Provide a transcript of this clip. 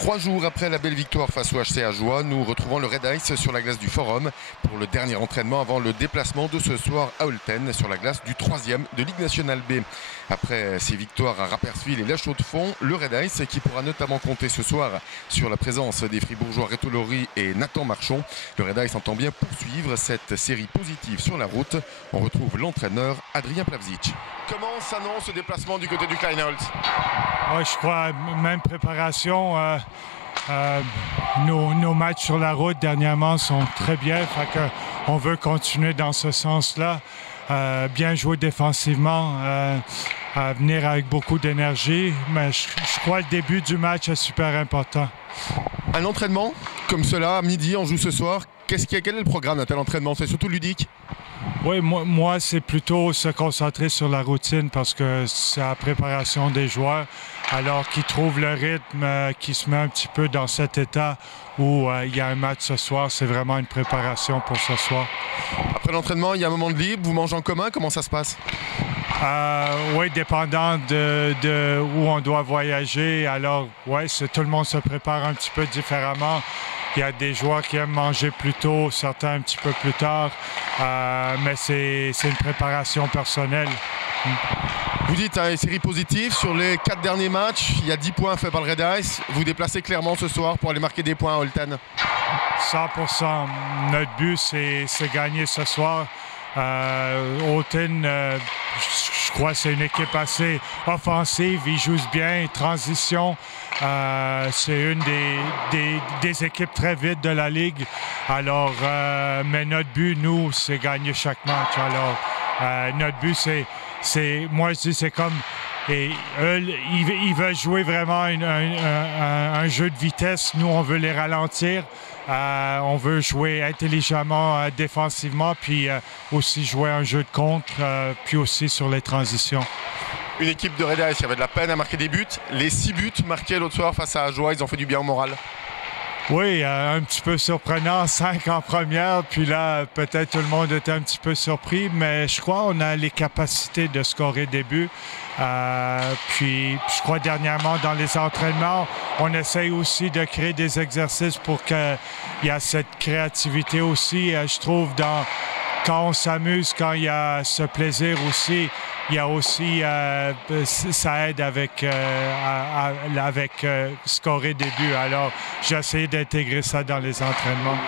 3 jours après la belle victoire face au HC Ajoie, nous retrouvons le Red Ice sur la glace du Forum pour le dernier entraînement avant le déplacement de ce soir à Olten sur la glace du 3e de Ligue nationale B. Après ses victoires à Rapperswil et La Chaux-de-Fonds, le Red Ice, qui pourra notamment compter ce soir sur la présence des Fribourgeois Reto Lori et Nathan Marchand, le Red Ice entend bien poursuivre cette série positive sur la route. On retrouve l'entraîneur Adrien Plavsic. Comment s'annonce ce déplacement du côté du Kleinholz? Ouais, je crois, même préparation. Nos matchs sur la route dernièrement sont très bien. On veut continuer dans ce sens-là. Bien jouer défensivement, venir avec beaucoup d'énergie. Mais je crois que le début du match est super important. Un entraînement comme cela, à midi, on joue ce soir. Quel est le programme d'un tel entraînement? C'est surtout ludique? Oui, moi c'est plutôt se concentrer sur la routine parce que c'est la préparation des joueurs. Alors qu'ils trouvent le rythme, qu'ils se met un petit peu dans cet état où il y a un match ce soir, c'est vraiment une préparation pour ce soir. Après l'entraînement, il y a un moment de libre, vous mangez en commun, comment ça se passe? Oui, dépendant de où on doit voyager. Alors, oui, tout le monde se prépare un petit peu différemment. Il y a des joueurs qui aiment manger plus tôt, certains un petit peu plus tard, mais c'est une préparation personnelle. Vous dites une série positive sur les 4 derniers matchs, il y a 10 points faits par le Red Ice. Vous déplacez clairement ce soir pour aller marquer des points à Olten? 100%. Notre but, c'est gagner ce soir. Olten, je crois que c'est une équipe assez offensive. Ils jouent bien, transition. C'est une des équipes très vite de la Ligue. Alors, mais notre but, nous, c'est gagner chaque match. Alors, notre but, moi, je dis, c'est comme... Et eux, ils veulent jouer vraiment un jeu de vitesse. Nous, on veut les ralentir. On veut jouer intelligemment défensivement, puis aussi jouer un jeu de contre, puis aussi sur les transitions. Une équipe de Red Ice qui avait de la peine à marquer des buts. Les 6 buts marqués l'autre soir face à Ajoie, ils ont fait du bien au moral. Oui, un petit peu surprenant, 5 en première, puis là, peut-être tout le monde était un petit peu surpris, mais je crois qu'on a les capacités de scorer des buts. Puis je crois dernièrement dans les entraînements, on essaye aussi de créer des exercices pour qu'il y ait cette créativité aussi. Je trouve quand on s'amuse, quand il y a ce plaisir aussi, il y a aussi, ça aide avec scorer des buts. Alors, j'ai essayé d'intégrer ça dans les entraînements.